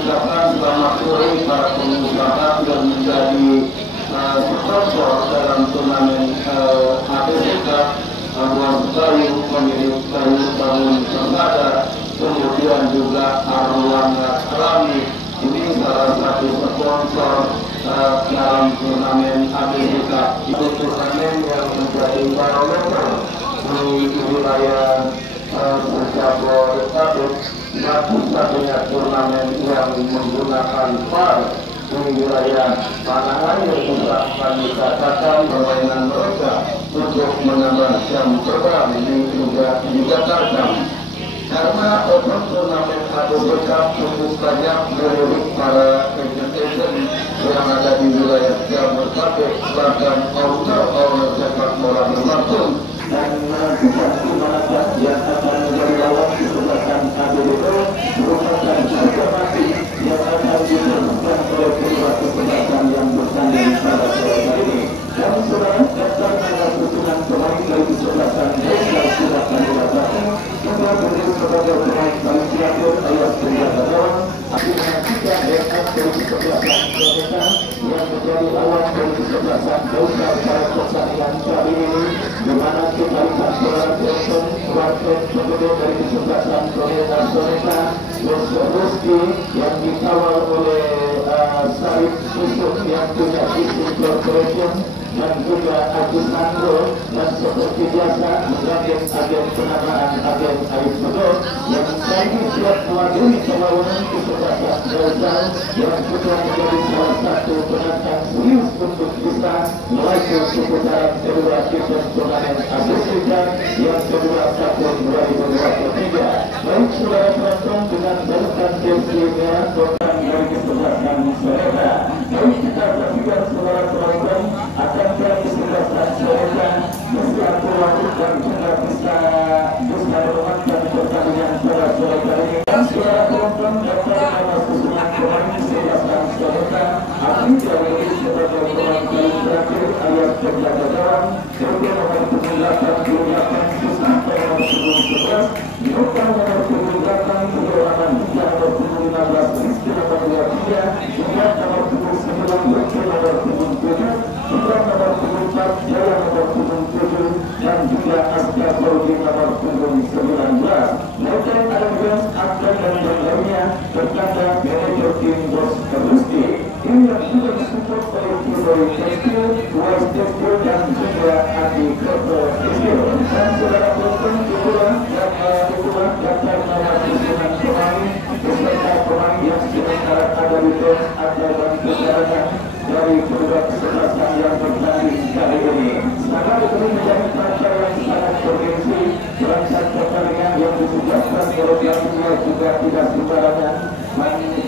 mengucapkan selamat sore para pengusaha yang menjadi sponsor dalam turnamen ABCK Abuan Kayu, pemilik kayu bangun Sengada, kemudian juga Arwana Rami. Ini salah satu sponsor dalam turnamen ABCK. Itu turnamen yang menjadi barometer di wilayah Jabodetabek, satu-satunya turnamen yang menggunakan VAR di wilayah Panahan yang juga kami katakan permainan mereka untuk menambah jam terbang ini juga dibatalkan karena open turnamen ABCK cukup banyak melirik para agent-agent yang ada di wilayah Jabodetabek, bahkan owner sepak bola berlangsung dan menentukan di mana yang akan menjadi lawan kesempatan ABCK merupakan harga mati yang akan ditentukan oleh kedua kesempatan yang bertanding pada sore hari ini. Dan saudara, daftar dengan susunan pemain dari kesempatan yang sudah kami dapatkan juga berdiri sebagai pemain paling terakhir ayat senjata lawan. Akhirnya tiga backup dari kesempatan mereka yang menjadi lawan dari kesempatan dosa pada pertandingan kali ini, di mana kita lihat saudara Johnson wakil pemimpin dari kesempatan Soneta Rizky yang dikawal oleh Sarif Yusuf yang punya Islam Corporation dan juga Agus Nandro, dan seperti biasa menggandeng agen penamaan agen Arif Sudor yang kini siap mewakili perlawanan kesempatan Gauzal yang sudah menjadi salah satu penantang serius untuk bisa melaju ke putaran kedua event turnamen ABCK yang kedua tahun 2023. Baik saudara penonton, dengan barisan jersey merah program dari kesempatan mereka, baik kita saksikan saudara penonton akan dari kesempatan mereka meski aku lakukan juga bisa memenangkan pertandingan pada sore kali ini. Dan saudara penonton dapat nama susunan pemain kesempatan mereka akan dari sebagai pemain paling terakhir ayat penjaga gawang kemudian nomor 8 sampai nomor 11 dibuka nomor 8 keberangan hingga nomor 15 Rizky nomor 23 hingga nomor 9 Rizky nomor 7 hingga nomor 4 Jaya nomor 7 dan juga Aska Forgi nomor 19. Mereka adalah Aska dan yang lainnya berkata manajer tim Bos Rizky. Ini yang juga disupport oleh Kibori Tekstil, Wise Tekstil dan juga Adi Kerto Tekstil. Dan saudara penonton itulah daftar nama susunan pemain beserta pemain yang sementara ada di tes atau berkejaran dari kedua kesempatan yang bertanding kali ini. Maka itu menjadi pancar yang sangat bergengsi. Perangkat pertandingan yang disuguhkan oleh pihak juga tidak sembarangan.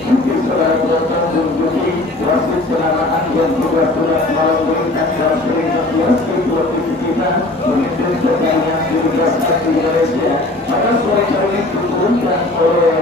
Mungkin saudara penonton menjadi wasit penamaan yang juga sudah malam berikan dan sering menghiasi televisi kita memimpin pertandingan di Liga 1 Indonesia. Pada sore kali ini diturunkan oleh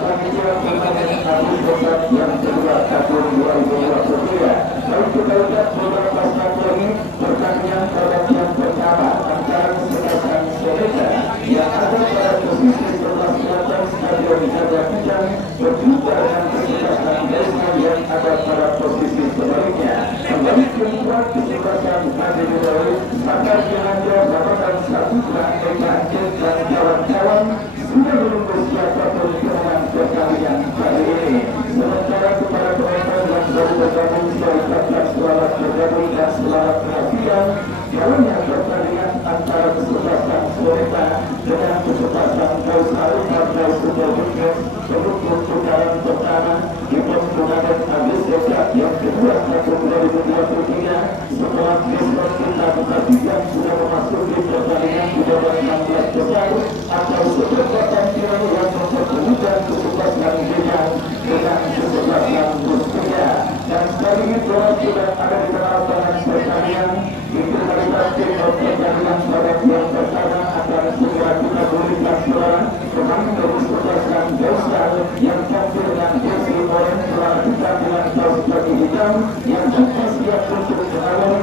panitia turnamen ABCK yang kedua tahun 2023. Lalu kita lihat beberapa saat lagi pertandingan pada yang pertama antara kesempatan Soneta yang ada pada posisi sebelah selatan Stadion Jagapijan berjumpa dengan kesempatan Gauzal yang ada pada posisi sebaliknya. Kembali kedua kesempatan ada di bawah Saka Ginanjar Jabatan Saputra Eka dan kawan-kawan sudah menunggu siapa pemenang pertandingan kali ini. Sementara kepada penonton yang baru bergabung, saya ucapkan selamat bergabung dan selamat perhatian. Jalannya pertandingan antara kesempatan Soneta dengan kesempatan Gauzal pada Super Junior untuk putaran pertama di turnamen ABCK yang kedua tahun 2023. Setelah besok kita buka tiga sudah memasuki pertandingan di babak 16 besar atau kesempatan final yang mempertemukan kesempatan dengan kesempatan Rusia. Dan sekali ini sudah ada di dalam tangan pertandingan. Itu adalah tim pertandingan pada yang pertama akan segera kita berikan suara pemain dari kesempatan Gauzal yang tampil dengan jersey oranye melanjutkan dengan kaos kaki hitam yang juga siap untuk mengawali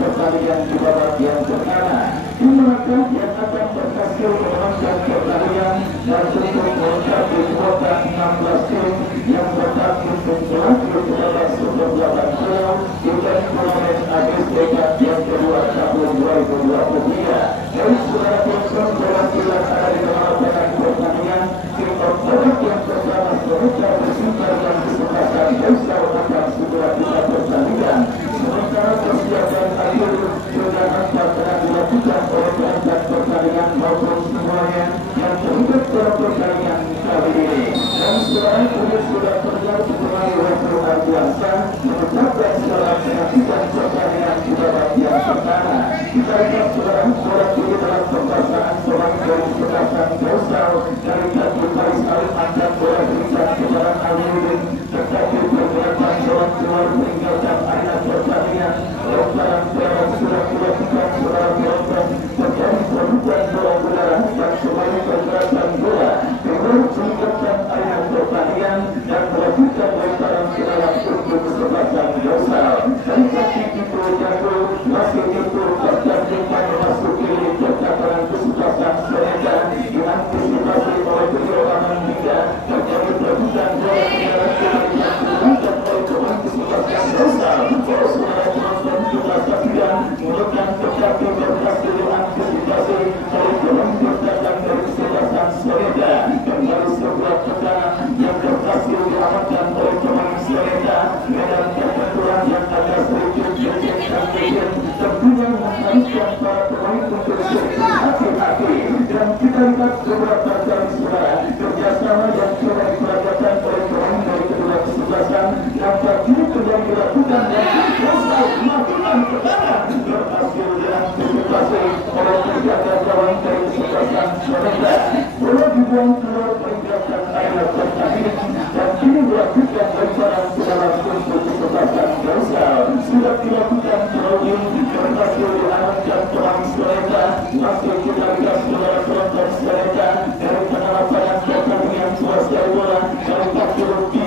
pertandingan di babak yang pertama. Tim mereka yang akan berhasil memenangkan kesebelasan Gausal dari kaki Paris Alif angkat bola berikan kepada Aliudin, tetapi pergerakan bola keluar meninggalkan arena pertandingan. Lemparan bola sudah dilakukan saudara penonton, terjadi perubahan bola udara dan kembali pergerakan bola keluar meninggalkan arena pertandingan dan melakukan lemparan ke dalam untuk kesebelasan Gausal. Dari kaki itu jago masih itu pertandingan memasuki percakapan kesebelasan mereka diantisipasi oleh perlawanan hingga terjadi perebutan bola yang dilakukan oleh pemain kesebelasan Gausal. Saudara penonton kita saksikan melakukan tetapi berhasil diantisipasi oleh pemain pertahanan dari kesebelasan mereka. Kembali sebuah tekanan yang berhasil diamankan oleh pemain mereka. Medan pertempuran yang agak sedikit berjengkel tentunya mengharuskan para pemain untuk hati-hati, dan kita lihat beberapa kali saudara kerjasama yang coba diperagakan oleh pemain dari kedua kesebelasan nampak kini kembali dilakukan dan Gausal melakukan tekanan berhasil diantisipasi oleh penjaga gawang dari kesebelasan mereka. Bola dibuang keluar meninggalkan area pertandingan dan kini dilakukan lemparan ke dalam untuk kesebelasan Gausal. Sudah dilakukan crowding berhasil diamankan pemain mereka. Masih kita lihat saudara penonton mereka dari penerapan pertandingan kuasai bola dari kaki Ruki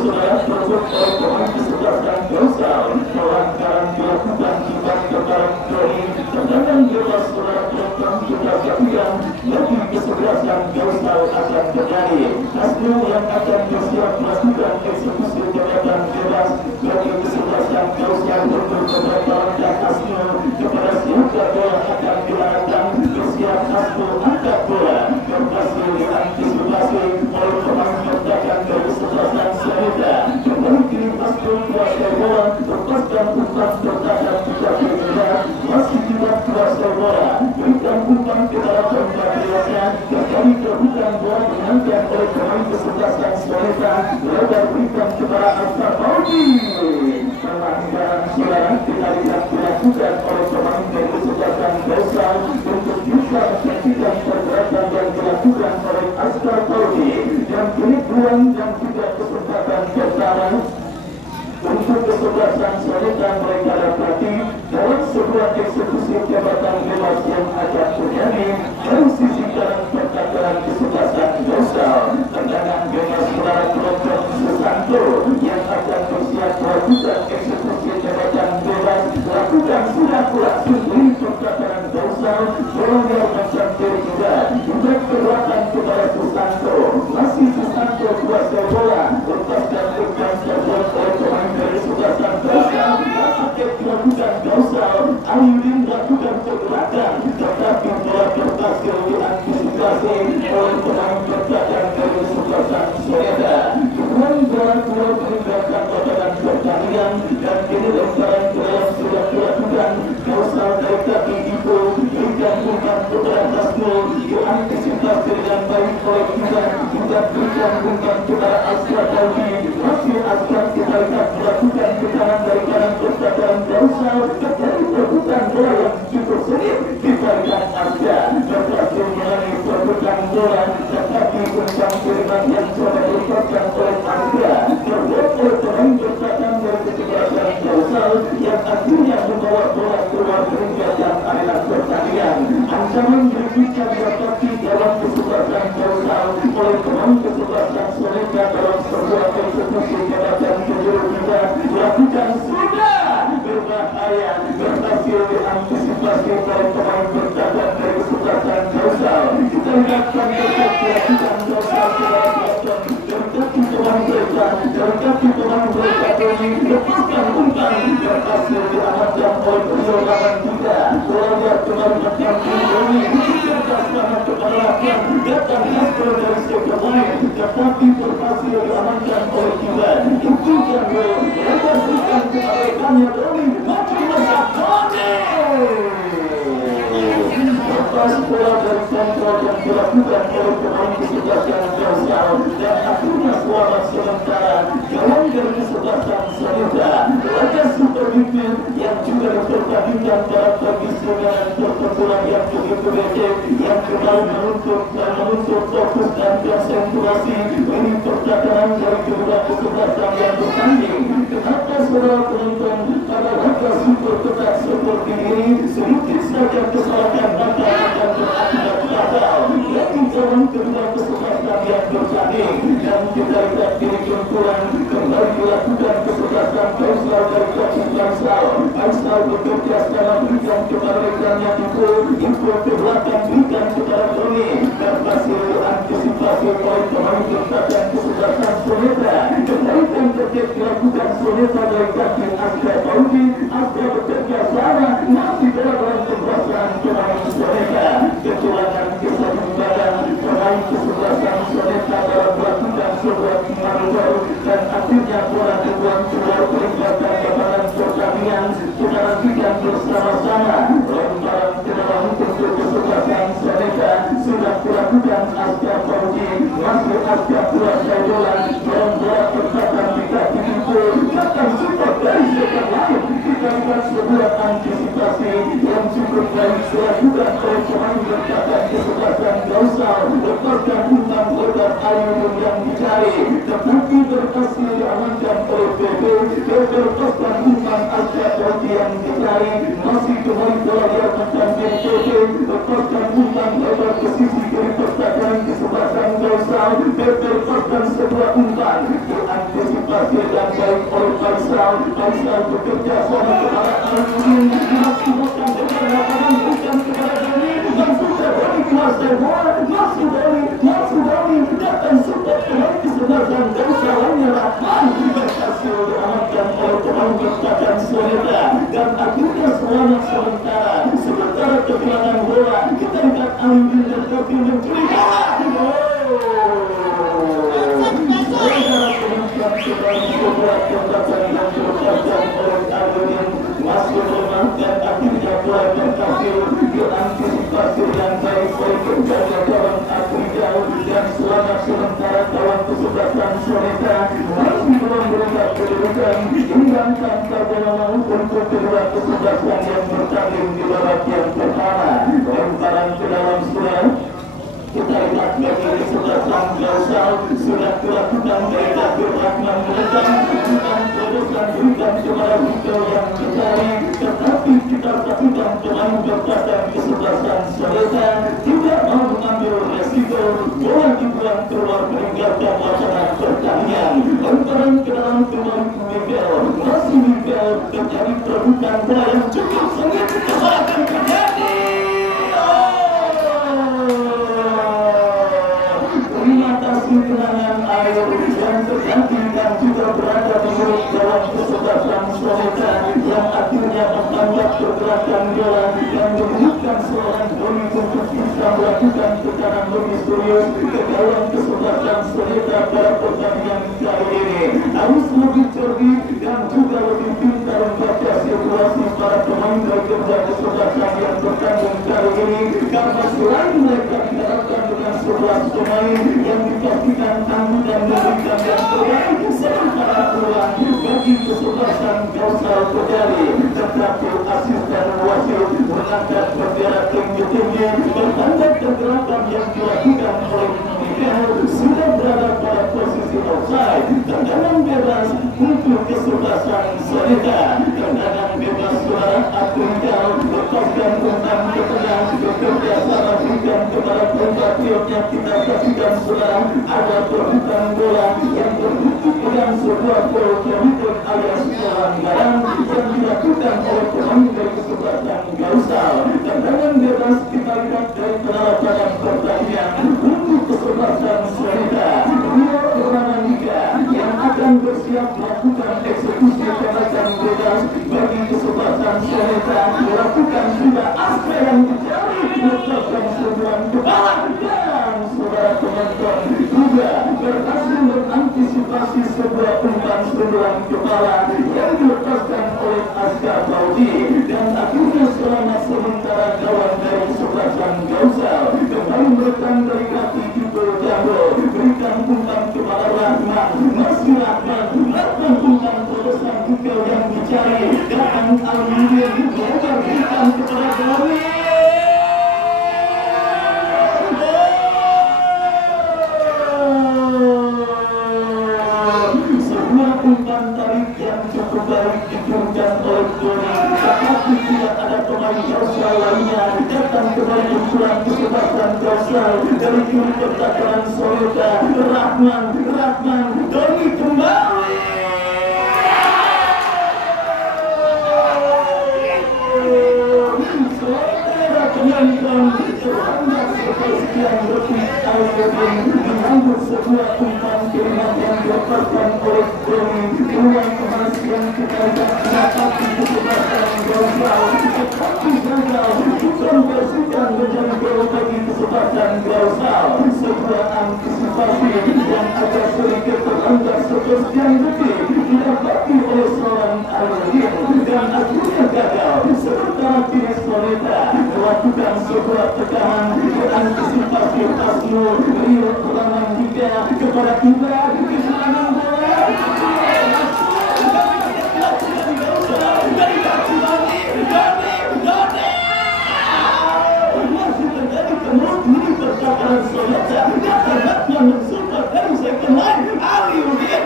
saudara tersebut oleh pemain kesebelasan Gausal. Pelanggaran dilakukan kita kebaran Doni. Tendangan bebas saudara penonton kita saksikan bagi kesebelasan Gausal akan terjadi. Asnul yang akan bersiap melakukan eksekusi tendangan bebas bagi kesebelasan Gausal untuk beberapa langkah Asnul kepada siapa bola akan diarahkan. Bersiap Asnul angkat bola berhasil diantisipasi oleh pemain pertahanan dari kesebelasan Sereda. Kembali kini Asnul kuasai bola lepaskan umpan pertahanan kita bergerak masih tidak kuasai bola berikan umpan ke dalam pembagiannya. Kembali terbuka bola diangkat oleh pemain kesebelasan Sereda lebar berikan kepada Asar Baudi. Pelanggaran saudara kita lihat dilakukan oleh pemain dari kesebelasan Gausal untuk bisa menyaksikan pergerakan yang dilakukan oleh Asar Baudi dan kini peluang dan juga kesempatan pertama untuk kesebelasan mereka dapati dalam sebuah eksekusi jabatan bebas yang akan terjadi dari sisi kanan pertahanan kesebelasan Gausal. Tendangan bebas saudara penonton Susanto yang akan bersiap melakukan eksekusi jabatan bebas lakukan sudah langsung di pertahanan Gausal. Bola macam diri juga pergerakan kepada Susanto. Masih Susanto kuasai bola lepaskan umpan terbuat oleh pemain dari kesebelasan Gausal. Sakit melakukan Gausal. Aliudin melakukan pergerakan tetapi bola berhasil diantisipasi oleh pemain pertahanan dari kesebelasan Sereda. Kemudian bola keluar meninggalkan badan pertandingan dan kini lemparan ke dalam sudah dilakukan. Gausal dari kaki itu berikan umpan kepada Asnul diantisipasi dengan baik oleh kita hingga berikan umpan kepada Asrar Baudi. Masih Asrar kita lihat melakukan tekanan dari kanan pertahanan Gausal dari perbutan bola yang cukup sulit. Kita lihat Asrar berhasil melalui perbutan bola tetapi umpan kiriman yang coba dilepaskan oleh Asrar terbuat oleh pemain pertahanan dari kesebelasan Gausal yang akhirnya membawa bola keluar meninggalkan arena pertandingan. Ancaman berikutnya didapati dalam kesebelasan Gausal oleh pemain kesebelasan mereka dalam sebuah eksekusi jabatan penjuru kita dilakukan sudah berbahaya berhasil diantisipasi oleh pemain pertahanan dari kesebelasan Gausal. Kita lihatkan dilakukan Gausal terkaki pemain mereka Doni lepaskan umpan berhasil diamankan oleh perlawanan kita. Bola kembali datang Doni kerjasama kepada lakukan datang hasil dari pemain tetapi berhasil diamankan oleh kita. Itu yang lepas berikan kepada rekannya Doni maju masa Doni lepas bola dari kontrol yang dilakukan oleh pemain kesebelasan Jausal dan akhirnya selamat sementara gawang dari kesebelasan Sanita. Laga Super Midfield yang juga dipertandingkan pada pagi serangan pertempuran yang begitu becek yang kembali menuntut fokus dan konsentrasi ini pertandingan dari kedua kesebelasan yang bertanding. Kenapa saudara penonton pada laga super ketat seperti ini sedikit saja kesalahan maka akan berakibat fatal bagi jalan kedua kesebelasan yang bertanding dan kita lihat diri kumpulan kembali dilakukan kesebelasan Faisal dari coaching Faisal bekerja sama berikan kepada rekannya info ke belakang berikan kepada Tony dan hasil antisipasi oleh pemain bertahan kesebelasan Soneta. Kebaikan terjadi dilakukan Soneta dari kaki Astra Paudi. Astra bekerja sama masih dalam pembahasan pemain Soneta. Kecurangan kisah badan pemain kesebelasan Soneta dalam melakukan sebuah manuver dan akhirnya bola dibuang keluar peringkatan lapangan pertandingan. Kita nantikan bersama-sama lemparan ke dalam untuk kesebelasan Soneta sudah dilakukan Astra Paudi. Masih Astra pula Saidola dalam bola pertatan di kaki itu akan support dari sepak lain. Kita lihat sebuah antisipasi yang cukup baik dilakukan oleh pemain bertahan kesebelasan Gausal. Lepaskan umpan lebar Ayu yang dicari tetapi berhasil diamankan oleh PP. Lepaskan umpan Astra Paudi yang dicari masih kembali bola diamankan PP. Lepaskan umpan lebar ke sisi kiri pertahanan kesebelasan Gausal. PP lepaskan sebuah umpan diantisipasi dan baik oleh Faisal. Faisal bekerja sama kepada Alvin masih bukan dengan lapangan bukan kepada Doni yang sudah Doni kuasai bola masih Doni datang support pemain kesebelasan Gausal lainnya Rahman berhasil diamankan oleh pemain bertahan Soneta dan akhirnya selamat sementara. Sementara kehilangan bola kita lihat Alvin dan Alvin mencuri bola. Sebuah tembakan yang dilepaskan oleh Alvin masuk lemah dan akhirnya bola berhasil diantisipasi yang baik oleh penjaga gawang Afrika dan selamat sementara kawan kesebelasan Soneta masih belum berubah kedudukan imbang tanpa bola untuk kedua kesebelasan yang bertanding di babak yang pertama. Lemparan ke dalam surat kita lihat bagi kesebelasan Gausal sudah dilakukan dari Abdul Rahman menekan bukan terusan berikan kepada Vito yang mencari tetapi kita saksikan pemain bertahan kesebelasan Soneta tidak mau mengambil resiko bola dibuang keluar meninggalkan lapangan pertandingan. Lemparan ke dalam kembali Miguel masih Miguel terjadi perebutan bola yang cukup sengit kesalahan terjadi. Genangan air yang terjadi dan juga berada di mulut gawang kesebelasan Soneta yang akhirnya menambah pergerakan bola yang menyebutkan seorang Doni untuk bisa melakukan tekanan lebih serius ke gawang kesebelasan Soneta pada pertandingan kali ini. Harus lebih cerdik dan juga lebih pintar membaca situasi para pemain dari kerja kesebelasan yang bertanding kali ini karena selain mereka diharapkan dengan 11 pemain yang dipastikan tangguh dan memberikan yang terbaik sementara peluang bagi kesebelasan Gausal terjadi tetapi asisten wasit mengangkat bendera tinggi-tinggi bertanda pergerakan yang dilakukan oleh Miguel sudah berada pada posisi offside. Tendangan bebas untuk kesebelasan Soneta. Tendangan bebas suara Afrika lepaskan umpan ke tengah bekerja sama berikan kepada pembatik yang kita saksikan saudara ada perebutan bola yang berbentuk dengan sebuah gol politik alias pelanggaran yang dilakukan oleh pemain dari kesebelasan Gausal. Tendangan bebas kita lihat dari penalapan pertandingan untuk kesebelasan Soneta. Rio Purnamandika yang akan bersiap melakukan eksekusi tendangan bebas bagi kesebelasan Soneta melakukan juga Astra yang dicari melakukan sebuah kepala dan saudara penonton juga berhasil mengantisipasi sebuah umpan sebuah kepala yang dilepaskan oleh Astra Paudi dan akhirnya setelah mana sementara kawan dari kesebelasan Gausal kembali merekam dari kaki Jubel Jambo. Berikan umpan kepada Rahman, masih Rahman, Rahman umpan terusan juga yang dicari. Datang Aluminium, lebar berikan kepada Gawi. Sebuah umpan tarik yang cukup baik diberikan oleh Doni, tetapi tidak ada pemain Gausal lainnya. Datang kembali pukulan kesempatan Gausal dari juru pertahanan Soleta. Rahman, Doni kembali. Saudara penonton, terlambat sekian detik Alvin menyambut sebuah umpan keringat yang dilepaskan oleh Doni. Ruang emas yang kita lihat menapaki kesempatan Gausal, tetapi gagal. Bukan bersihkan menjadi gol bagi kesempatan Gausal. Sebuah antisipasi yang agak sedikit terlambat sekian detik didapati oleh seorang Alvin dan akhirnya gagal. Sementara kini Soleta melakukan sebuah tekanan antisipasi Tasno Rio Perlaman 3 kepada Ibra di serangan bola dari kaki Doni masih terjadi kemudian di pertahanan Soleta yang mensupport dari second line Aliuddin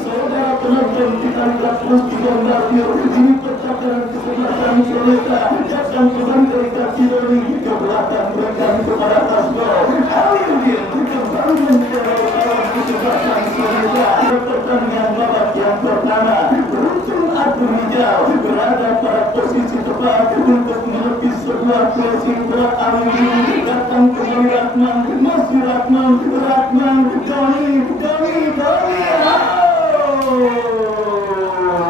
saudara penonton kita lihat terus digambarkan ini pertahanan kesebelasan Soleta datang kembali dari kaki Doni ke belakang berikan kepada Tasno Aliuddin kembali menjadi lawan kesebelasan Soleta. Pertandingan babak yang pertama beruntung Abdul Hijau berada pada posisi tepat untuk menepis sebuah pressing bola. Aliuddin datang kembali Rahman, masih Rahman Doni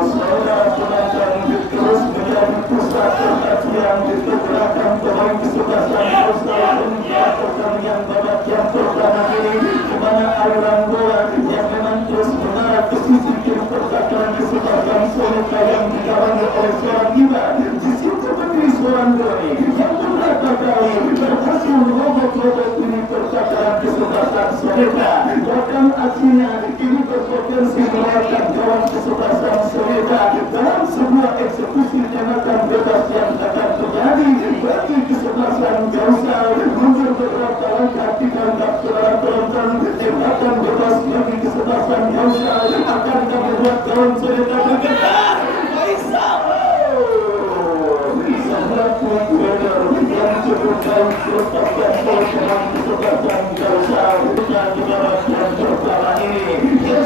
saudara penonton terus menjadi pusat perhatian pergerakan pemain kesebelasan Gausal untuk pertandingan babak yang pertama ini, di mana aliran bola yang memang terus mengarah ke sisi kiri pertahanan kesebelasan Soleta yang digawangi oleh seorang Ibra. Di situ berdiri seorang Doni yang beberapa kali berhasil merobot ini pertahanan kesebelasan Soleta. Bahkan aksinya kini berpotensi melewatkan gawang kesebelasan Soleta dalam sebuah eksekusi tembakan bebas yang akan terjadi bagi kesebelasan Gausal. Mundur beberapa langkah di kandang saudara penonton, tembakan bebas bagi kesebelasan Gausal akan membuat gawang Soleta bergetar. Sebuah point header yang cukup baik dilepaskan oleh pemain kesebelasan Gausal dan di babak yang pertama ini.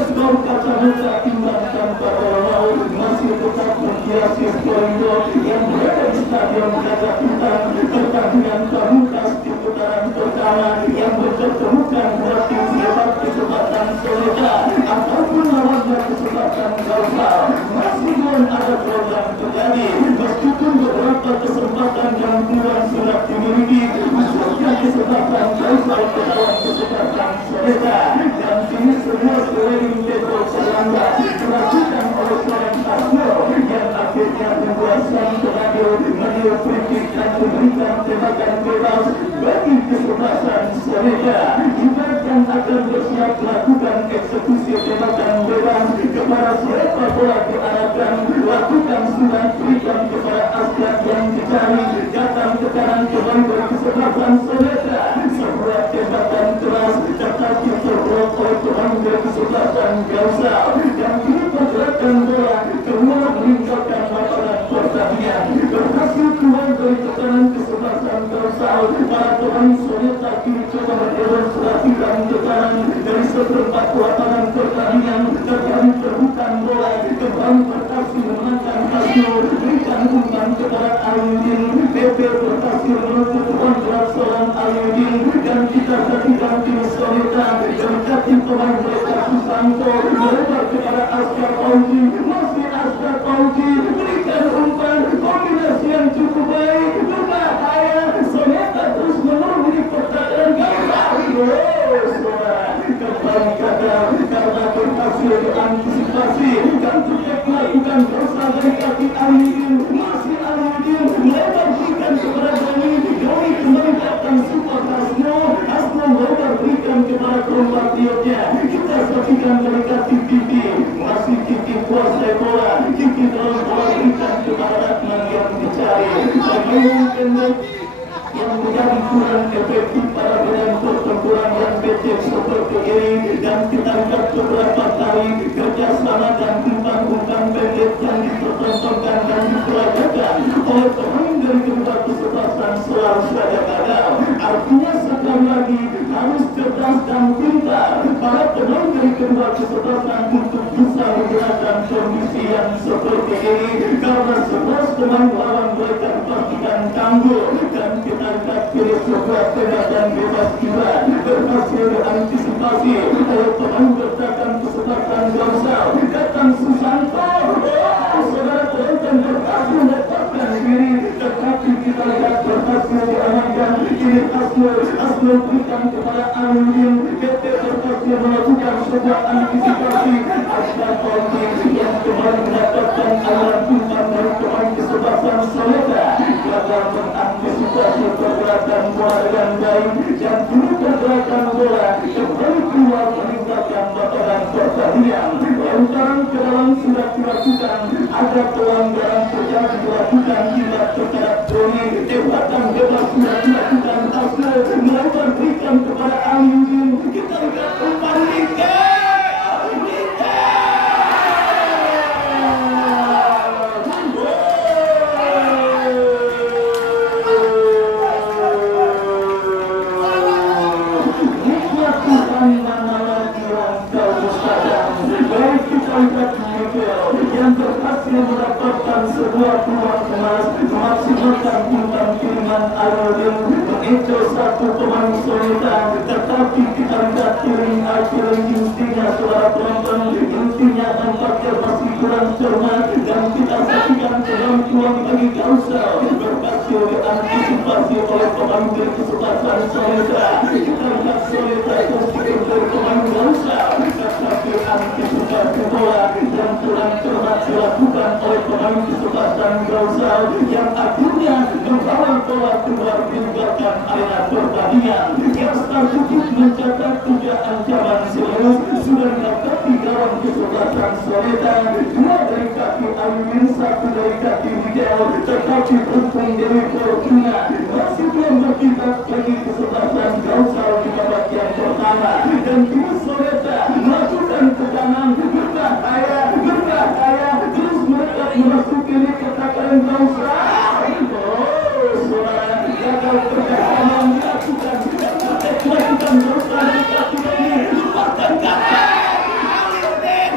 Skor kacamata imbang tanpa gol masih tetap menghiasi koridor yang berada di Stadion Gajah Hutan. Pertandingan pamungkas di putaran pertama yang mempertemukan dua tim hebat kesempatan Soleta ataupun lawannya kesempatan Gausal. Masih belum ada gol yang terjadi meskipun beberapa kesempatan yang kurang sudah dimiliki khususnya kesempatan Gausal ke lawan kesempatan Soleta. Dan kini semua seiring tempo selangkah dilakukan oleh seorang Tasno yang akhirnya membuat sang pengadil meniup free dan memberikan tembakan bebas bagi kesebelasan Soleta. Ibaratkan akan bersiap melakukan eksekusi tembakan bebas kepada siapa bola diarahkan, lakukan sudah berikan kepada Asgard yang dicari. Datang tekanan kembali dari kesebelasan Soleta. Sebuah tembakan keras tetapi terblok oleh pemain dari kesebelasan Gausal dan kini pergerakan bola keluar meninggalkan lapangan pertandingan. Berhasil keluar dari tekanan kesebelasan Gausal. Para pemain Soleta kini coba mendemonstrasikan tekanan dari seperempat lapangan pertandingan. Terjadi terbuka bola kembali berhasil memenangkan Tasno. Berikan umpan kepada Aliuddin. PP berhasil menutup kontrak seorang Aliuddin dan kita saksikan tim Soleta mendekati pemain mereka Susanto melebar kepada Asgard Pauji. Masih Asgard Pauji berikan umpan kombinasi yang cukup baik berbahaya. Soleta terus menuruni pertahanan Gausal. Kembali gagal karena berhasil diantisipasi dan terjadi pendek yang menjadi kurang efektif pada dengan pertempuran yang becek seperti ini, dan kita lihat beberapa kali kerjasama dan umpan-umpan pendek yang dipertontonkan dan diperagakan oleh pemain dari kedua kesebelasan selalu saja gagal. Artinya sekali lagi harus cerdas dan pintar para pemain dari kedua kesebelasan untuk bisa menggunakan kondisi yang seperti ini, karena 11 pemain lawan mereka dipastikan tangguh, dan kita lihat pilih sebuah tembakan bebas kiblat berhasil diantisipasi oleh pemain berdagang kesebelasan Gausal. Datang Susanto, saudara penonton berhasil mendapatkan diri, tetapi kita lihat berhasil diamankan. Ini Asnul berikan kepada Aludin. PT berhasil melakukan sebuah antisipasi. Asnul Konti yang kembali mendapatkan aliran umpan dari pemain kesebelasan Soleta, gagal mengantisipasi pergerakan bola dengan baik, dan dulu pergerakan bola kembali keluar meninggalkan lapangan pertandingan. Lontaran ke dalam sudah dilakukan, ada pelanggaran terjadi dilakukan tidak terhadap Doni. Tembakan bebas sudah dilakukan. Asnul melakukan berikan kepada Aludin. Kita lihat umpan Nike. Yang berhasil mendapatkan sebuah peluang emas, memaksimalkan umpan kiriman Aludin, mengejar satu pemain Soleta, tetapi kita lihat kirim intinya saudara penonton, intinya nampaknya masih kurang cermat, dan kita saksikan peluang bagi Gausal berhasil diantisipasi oleh pemain dari kesebelasan Soleta. Kita lihat Soleta positif dari pemain Gausal, tetapi antisipasi bola yang kurang cermat dilakukan oleh pemain kesebelasan Gausal yang akhirnya membawa bola keluar meninggalkan arena pertandingan. Yang selanjutnya mencatat 3 ancaman serius sudah didapati gawang kesebelasan Soleta, 2 dari kaki Aludin, 1 dari kaki Miguel, tetapi untung dari Fortuna masih belum berkibat bagi kesebelasan Gausal di babak yang pertama, dan kini Soleta melakukan tekanan berbahaya, terus mereka memasuki katakan Gausal. Saudara, gagal kerjasama dilakukan Gausal, tetapi ini lepaskan kata Aludin.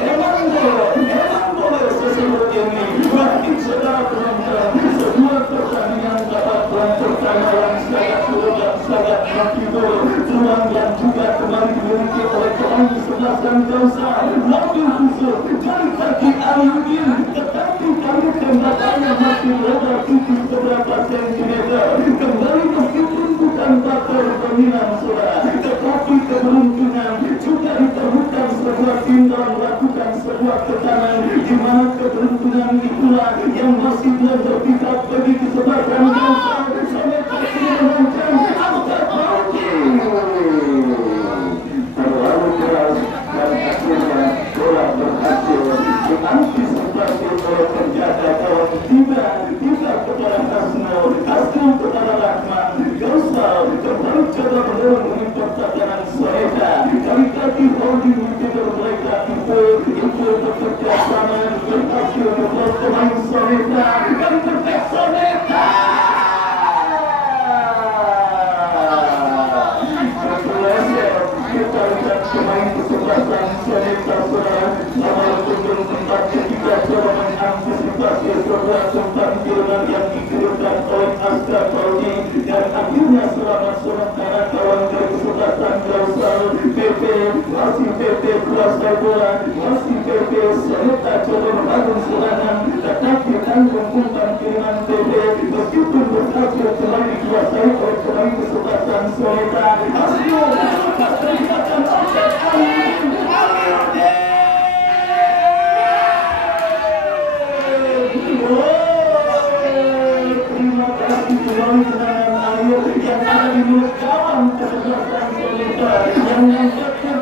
Emang boleh sesuatu ini. Bagi saudara penonton, sebuah pertandingan dapat melancarkan yang sangat sulit dan sangat menghibur. Peluang yang juga kembali dimiliki oleh pemain kesebelasan Gausal. Mobil khusus dari kaki Aludin, tetapi kali tembakannya masih berada tipis beberapa sentimeter. Kembali meskipun bukan faktor dominan saudara, tetapi keberuntungan juga diperlukan sebuah tindakan melakukan sebuah tekanan, di mana keberuntungan itulah yang masih belum berpihak bagi kesebelasan Gausal. Sampai kaki mengancam Altar Bauti terlalu keras, dan akhirnya bola berhasil diantisipasi oleh penjaga gawang. Tidak kepada Asnul kepada Rahman. Gausal kembali coba menurunkan pertahanan Soleta. Kaki holding midfielder mereka itu bekerja sama, berhasil membuat pemain Soleta dan perfect Soleta. Kita lihat pemain kesebelasan Soleta saudara, nomor punggung 4 ketika coba mengantisipasi sebuah umpan kiriman yang dikirimkan oleh Asgar Pauli, dan akhirnya selamat sementara kawan dari kesebelasan Gausal. Masih PP kuasai bola, masih PP Soleta coba membangun serangan, tetapi tanggung umpan kiriman PP meskipun berhasil kembali dikuasai oleh pemain kesebelasan Soleta. Asnul lepas dari belakang offset Aludin. Terima kasih kembali tendangan air yang ada di mulut kawan kesebelasan Soleta yang mengangkatkan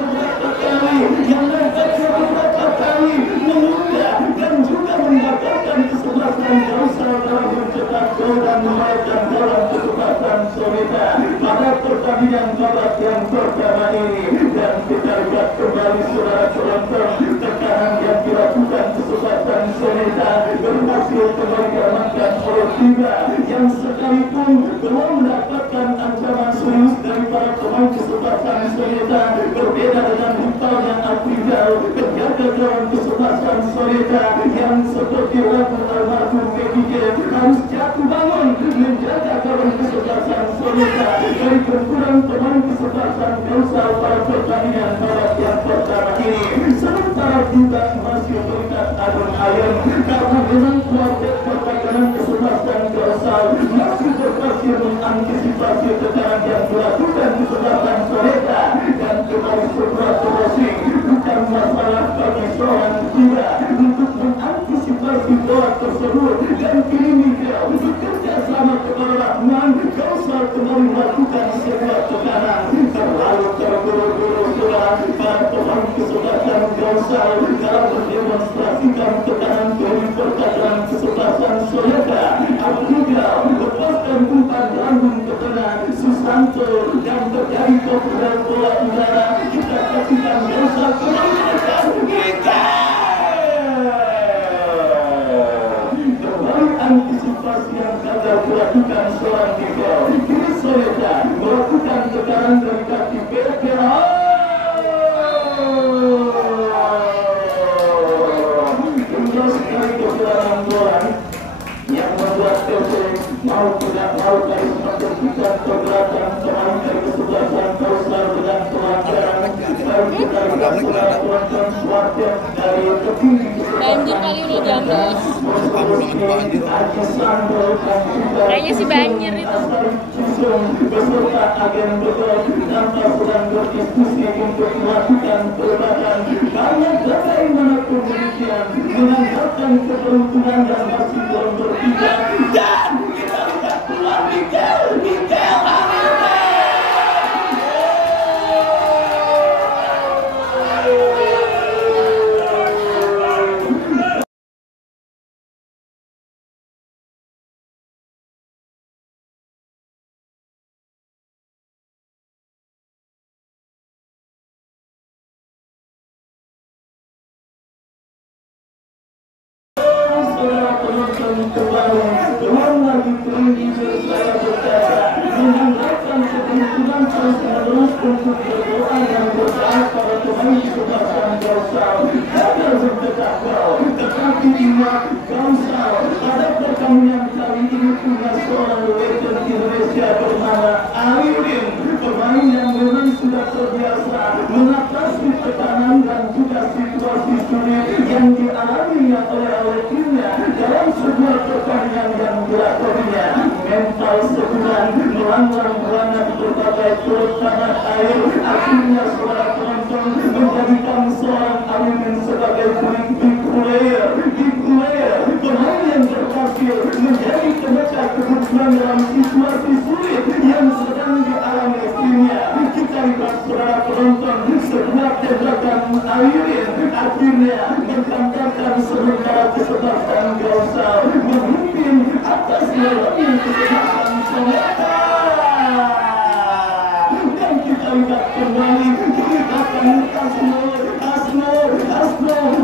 lihat kembali saudara penonton, tekanan yang dilakukan kesempatan Soneta berhasil kembali diamankan oleh tiga yang sekalipun belum mendapatkan ancaman serius dari para pemain kesempatan Soneta. Berbeda dengan rivalnya Afrigal, penjaga gawang kesempatan Soneta yang seperti lagu almarhum PDJ harus jatuh bangun menjaga gawang kesempatan Soneta dari benturan pemain kesempatan Kausal pada pertandingan babak yang pertama ini. Sementara juga masih melihat adun ayam karena memang kuartet perdagangan kesempatan Kausal masih berhasil mengantisipasi tekanan yang dilakukan kesempatan Soneta dan kembali sebuah crossing bukan masalah bagi seorang tiga untuk mengantisipasi bola tersebut dan kini Miguel bekerja sama kepada Rahman. Kausal kembali melakukan sebuah tekanan terlalu terburu-buru para pemain kesempatan Kausal dalam mendemonstrasikan tekanan dari perdagangan kesempatan Soneta. Afrigal lepaskan umpan lambung ke tengah Susanto dan terjadi populer bola udara. Kita saksikan Kausal kembali melakukan kembali antisipasi yang gagal dilakukan seorang Miguel. Kini Soneta melakukan tekanan dari kaki Belkera. Indah sekali keberadaan bola yang membuat TP mau tidak mau dari menentukan pergerakan pemain dari kesebelasan Kausal dengan pelanggaran baru kita lihat saudara penonton kuartet dari tertinggi banjir kali udah jambu. Kayaknya sih banjir itu. Beserta agen betul tanpa sedang berdiskusi untuk melakukan perubahan. Karena bagaimanapun demikian menanggalkan keberuntungan dan masih belum berpijak. Dan kita lihat keluar Miguel kembali belum lagi tinggi saya berkata menanggalkan keberuntungan terus menerus untuk berdoa dan berdoa pada pemain kesempatan Kausal gagal mencetak gol, tetapi ingat Kausal pada pertandingan kali ini punya seorang legend Indonesia bernama Ayudin, pemain yang memang sudah terbiasa mengatasi tekanan dan juga situasi sulit yang dialaminya oleh timnya dalam sebuah pertandingan yang dilakukannya. Mental sebulan melanglang buana di berbagai klub tanah air, akhirnya saudara penonton menjadikan seorang Ayudin sebagai big player, pemain yang berhasil menjadi pemecah kebutuhan dalam situasi sulit yang sedang dialami timnya. Kita lihat saudara penonton sebuah tembakan Ayudin akhirnya menggantarkan sementara kesempatan Kausal memimpin atas lewatin kesempatan Soneta. Dan kita lihat kembali tindakan Asno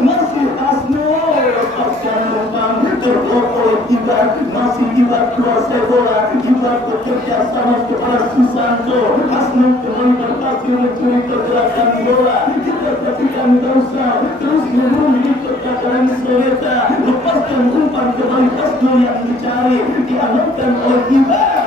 masih Asno lepaskan umpan terblok oleh Ibar, masih Ibar kuasai bola. Ibar bekerja sama kepada Susanto. Asno kembali berhasil mencuri pergerakan bola. Kita saksikan Kausal terus menghubungi pergerakan Soneta, lepaskan umpan kembali Asno yang dicari diamankan oleh Ibar.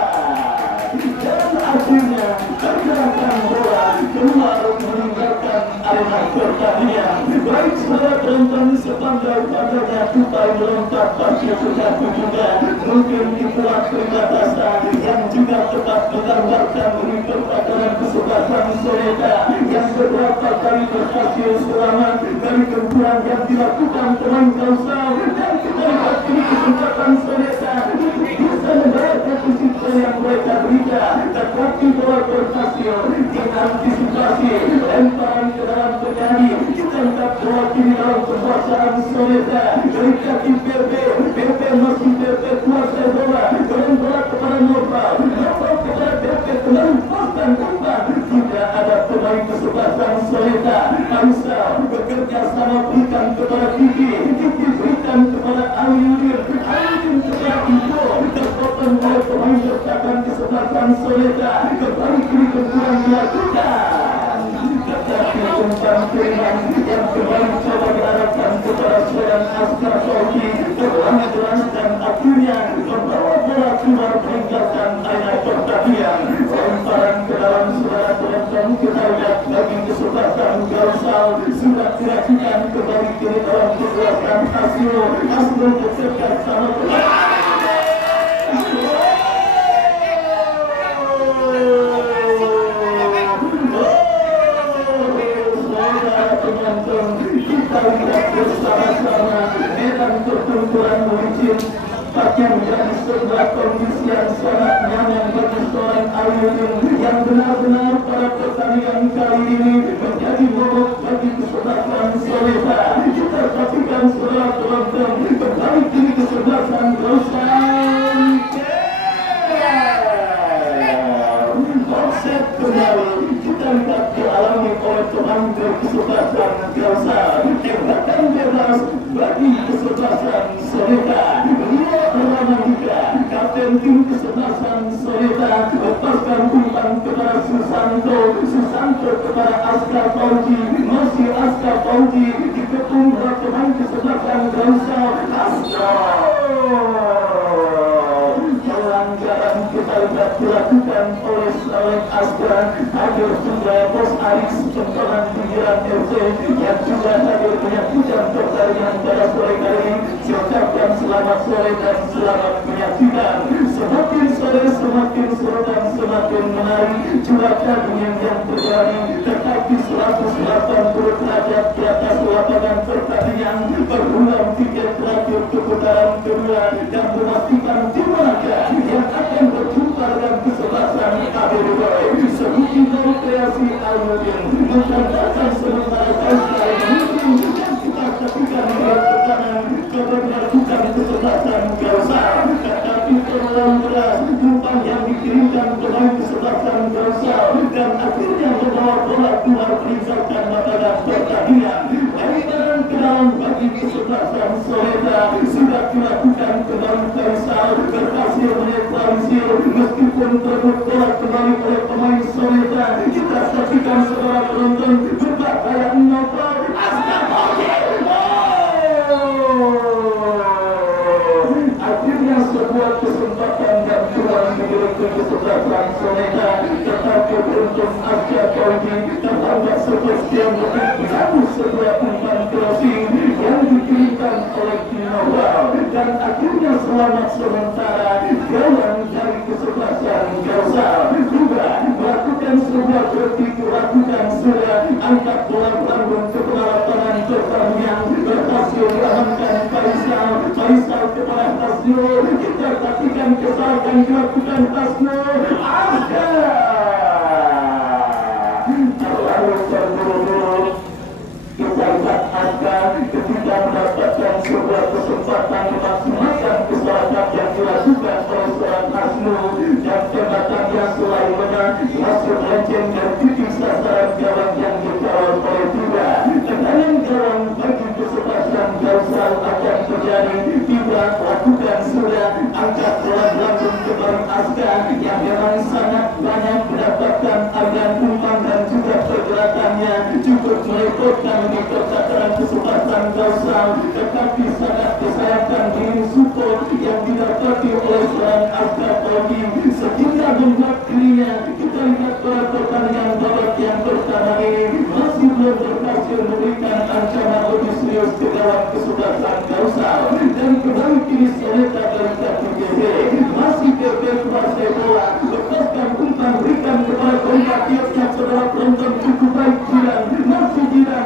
Dan akhirnya pergerakan bola keluar meninggalkan arena pertandingan. Baik saudara penonton sepandai-pandainya tupai melontar pasti tetapi juga mungkin itulah perbatasan yang juga tepat menggambarkan ini pertandingan kesempatan Soneta yang beberapa kali berhasil selamat dari gempuran yang dilakukan pemain Kausal. Dan kita lihat ini kesempatan Soneta bisa membayar keputusan yang mereka berikan, tetapi bola berhasil diantisipasi lemparan ke dalam penyanyi. Kita lihat bola kini dalam kekuasaan Soneta dari kaki PP masih PP kuasai bola dengan bola kepada Noval kepada PP kembali lepaskan umpan. Tidak ada pemain kesempatan Soneta Kalisa bekerja sama berikan kepada Kiki berikan kepada Ayudin kepada Ibu terpotong oleh pemain sertakan kesempatan Soleta kembali kini kurang dilakukan tetapi umpan kiriman yang kembali coba diarahkan kepada seorang Askar Fauzi terlalu jelas dan akhirnya membawa bola keluar meninggalkan area pertandingan lemparan ke dalam saudara penonton kita lihat bagi kesempatan Gausal sudah dilakukan kembali kini dalam kekuatan Aslo bekerja sama kita lihat bersama-sama medan pertempuran melicin yang menjadi sebuah kondisi yang sangat nyaman bagi seorang Ayudin yang benar-benar pada pertandingan kali ini menjadi momok bagi kesebelasan Soleta. Kita saksikan setelah penonton kembali kini kesebelasan Rosan. Konsep kembali kita lihat dialami oleh teman kesebelasan Rosan. Tembakan bebas bagi kesebelasan Soleta. Kapten tim kesebelasan Soleta lepaskan umpan kepada Susanto kepada Askar Fauzi masih Askar Fauzi dikepung oleh pemain kesebelasan Gausal pelanggaran kita lihat dilakukan oleh Askar hadir juga Bos Aris pentonan pinggiran FC yang juga hadir menyaksikan pertandingan pada sore kali ini. Ucapkan selamat sore dan selamat menyaksikan. Semakin sore semakin seru dan semakin menarik cuaca dingin yang terjadi tetapi 180 derajat di atas lapangan pertandingan berulang tiket terakhir keputaran kedua dan memastikan di manakah yang akan berjumpa dengan kesebelasan Abedoy. Sebuti gol kreasi Ayudin mencandarkan sementara Gausal mungkin yang kita saksikan di pertandingan coba dilakukan kesebelasan Gausal tetapi terlalu deras umpan yang dikirimkan pemain kesebelasan Gausal dan akhirnya membawa bola keluar meninggalkan lapangan pertandingan. Lemparan ke dalam bagi kesebelasan Soleta sudah dilakukan kembali Gausal berhasil menetralisir meskipun terbut bola kembali oleh pemain Soleta. Kita saksikan seorang penonton berbahaya menopang Askar Fauzi. Akhirnya sebuah kesempatan dan peluang memiliki kesebelasan Soleta tetapi beruntung Askar Fauzi terhambat sebastian lebih baru sebuah umpan crossing yang dikirimkan oleh Kinowal dan akhirnya selamat sementara gawang dari kesebelasan Gausal juga melakukan sebuah kritik lakukan sudah angkat bola lambung ke lapangan pertandingan berhasil diamankan Faisal kepada Tasno. Kita saksikan kesalahan dilakukan Tasno. Terlalu terburu-buru kita lihat Askar ketika mendapatkan sebuah kesempatan memaksimalkan kesalahan yang dilakukan oleh seorang Tasno dan tembakan yang selain benar masuk lenceng dan titik sasaran gawang yang dikawal oleh tiga. Tekanan gawang bagi kesebelasan Gausal akan terjadi. Tiga lakukan sudah angkat bola lambung kembali Askar yang memang sangat banyak mendapatkan aliran umpan dan juga pergerakannya cukup merepotkan di percakapan kesempatan Gausal tetapi sangat disayangkan diri support yang didapati oleh seorang Askar Fauzi sehingga membuat dirinya kita lihat pada pertandingan babak yang pertama ini masih belum berhasil memberikan ancaman lebih serius ke dalam kesebelasan Gausal dan kembali kini Soleta dari KPJB masih berkuasai bola lepaskan umpan berikan kepada kontak tiap-tiap saudara penonton cukup baik masih jiran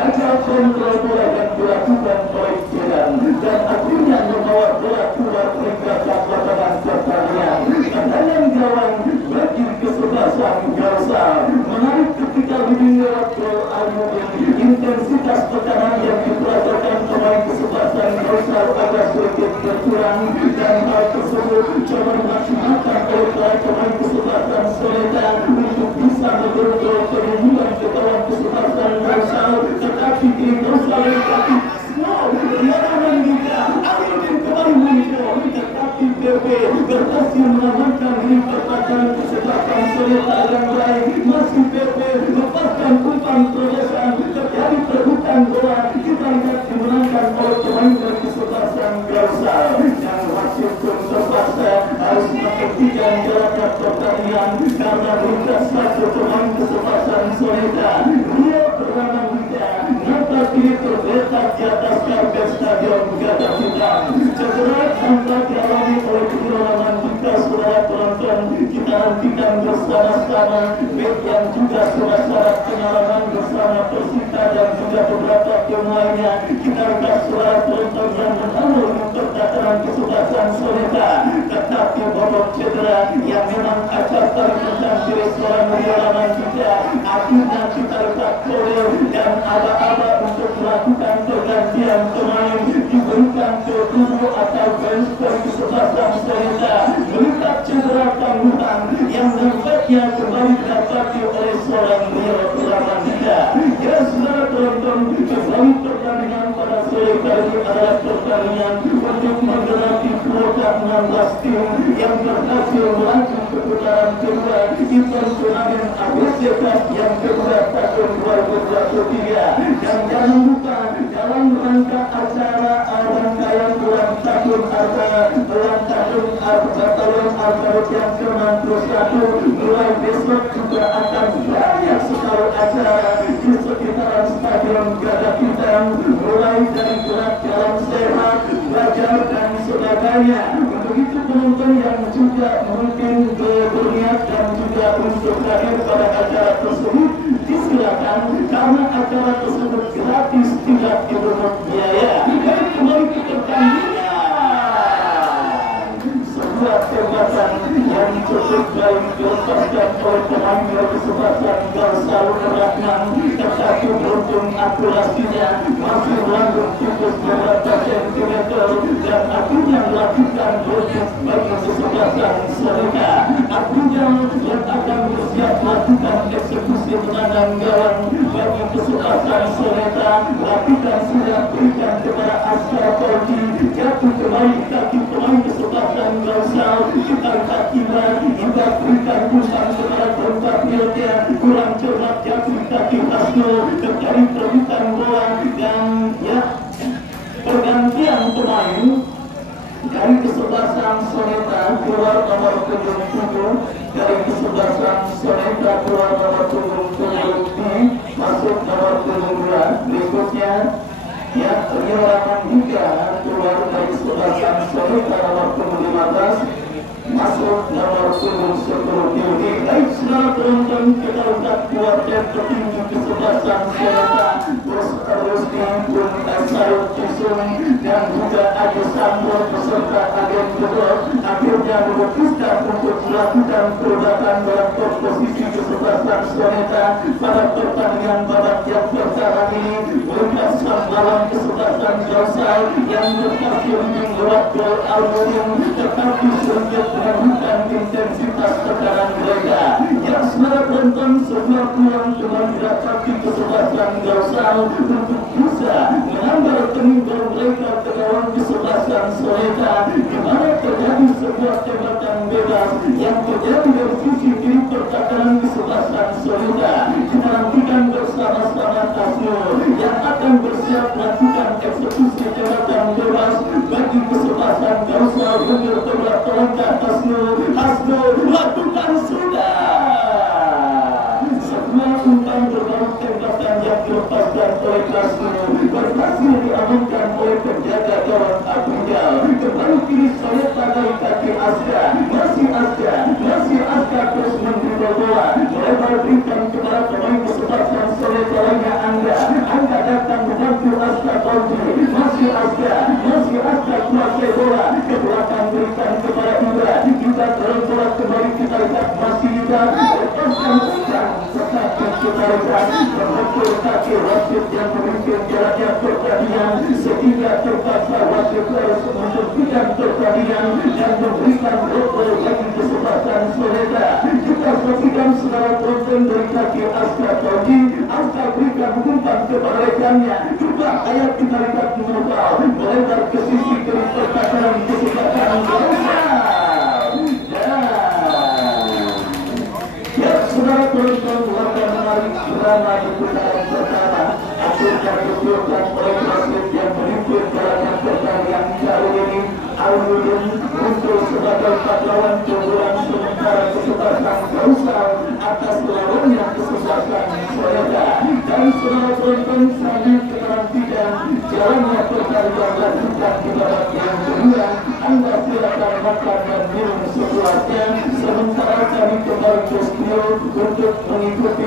gagal kontrol bola yang dilakukan oleh Jiran dan akhirnya membawa bola keluar meninggalkan lapangan pertandingan. Tendangan gawang bagi kesebelasan Gausal menarik ketika leading lewat gol Ayudin. Intensitas tekanan yang diperasakan pemain kesebelasan Gausal agak sedikit berkurang dan hal tersebut coba dimaksimalkan oleh pemain kesebelasan Soleta untuk bisa memperoleh lapangan perhiasan terjadi perebutan bola. Kita lihat dimenangkan oleh pemain dari kesebelasan Garsal yang hasil pun terpaksa harus menghentikan gerakan pertandingan karena lintas satu pemain kesebelasan Soneta. Dia bernama Wida nampak kini terletak di atas karpet stadion Gajah Hitam. Cedera tampak dialami oleh kehilangan kita saudara penonton. Kita nantikan bersama-sama bek yang juga sudah syarat pengalaman bersama Persita dan juga beberapa tim lainnya. Kita lihat saudara penonton yang menanggung untuk tataran kesebelasan Soneta, tetapi babak cedera yang memang acap terkesan diri seorang kehilangan kita. Akhirnya kita lihat Kolel dan aba-aba untuk melakukan pergantian pemain diberikan ke kubu atau bench dari kesebelasan Soneta. Melihat cedera tangguhan yang nampaknya kembali didapati oleh seorang kehilangan kita. Ya saudara penonton, kembali pertandingan pada sore kali ini adalah pertandingan untuk menggelar kuota 16 tim yang berhasil melaju ke putaran kedua event turnamen AFC Cup yang kedua tahun 2023. Dan jangan lupa dalam rangka acara rangkaian ulang tahun Batalion Arkaut yang ke-61 mulai besok juga akan banyak sekali acara di sekitaran Stadion Gajah Hitam, mulai dari gerak jalan sehat, belajar dan sebagainya. Begitu penonton yang juga mungkin berniat dan juga untuk hadir pada acara tersebut, disilakan karena acara tersebut gratis, tidak dipungut biaya. Dan kembali ke pertandingan, sebuah tembakan yang cukup baik dilepaskan oleh pemain dari kesebelasan Garsal Rahman, tetapi beruntung akurasinya masih melambung tipis beberapa sentimeter dan akhirnya melakukan beruntung bagi kesebelasan Soneta. Akhirnya yang akan bersiap melakukan eksekusi menandang gawang bagi kesebelasan Soneta, lakukan sudah berikan kepada Askar Polki, jatuh kembali kaki pemain kesebelasan Garsal. Kita lihat Iba berikan umpan kepada perempat miliknya, kurang cermat jatuh kaki Hasno, terjadi perebutan bola dan ya pergantian pemain dari kesebelasan Soneta keluar nomor 77, dari kesebelasan Soneta keluar nomor 77, masuk nomor 72. Berikutnya ya Rio juga keluar dari kesebelasan Soneta nomor 15, masuk nomor 10 Yudi. Baik saudara penonton, kita lihat kuartet petinju kesebelasan Soneta terus dihimpun Sayur Cisung dan juga Adi Sambo beserta agen Bedor akhirnya memutuskan untuk melakukan perubahan dalam komposisi kesebelasan Soneta pada pertandingan babak yang pertama ini. Melihat sang lawan kesebelasan Garsal yang berhasil membuat gol aluminium, tetapi sulit menemukan intensitas tekanan mereka. Yang saudara penonton, sebuah peluang kembali didapati kesebelasan Garsal untuk bisa menambah rekening gol mereka ke gawang kesebelasan Soneta, di mana terjadi sebuah tembakan bebas yang terjadi dari sisi kiri pertahanan kesebelasan Soneta. Kita nantikan bersama-sama Tasno yang akan bersiap melakukan eksekusi tembakan bebas bagi kesebelasan Garsal. Benar benar terangkat Hasno lakukan sudah sebuah umpan berbalik tembakan yang dilepaskan oleh Hasno berhasil diamankan oleh penjaga gawang Abujal. Kembali kiri Soneta dari kaki Aska, masih Aska terus mendribble bola, melebar berikan kepada pemain kesebelasan Soneta lainnya. Angga datang membantu Aska Polji, masih Aska kuasai bola ke belakang, berikan kepada Yuda terlempar kembali. Kita lihat masih Yuda lepaskan umpan, tetapi kita lihat memukul kaki wasit yang memimpin jalannya pertandingan sehingga terpaksa wasit harus menghentikan pertandingan dan memberikan gol bagi kesebelasan Soneta. Kita saksikan saudara penonton dari kaki Aska Polji. Aska berikan umpan kepada rekannya, juga ayat kita lihat mengubah melebar ke sisi kiri pertahanan kesebelasan Garsal. Ya saudara penonton, warga menarik drama di putaran pertama. Akhirnya dikumpulkan oleh wasit yang memimpin gelaran pertandingan kali ini. Aludin muncul sebagai pahlawan keunggulan sementara kesebelasan Kausal atas lawannya kesebelasan Soeda. Dan saudara penonton sangat keterangan jalannya pertandingan lanjutkan di babak yang kedua. Anda silakan makan dan minum sepuasnya sementara kami kembali ke studio untuk mengikuti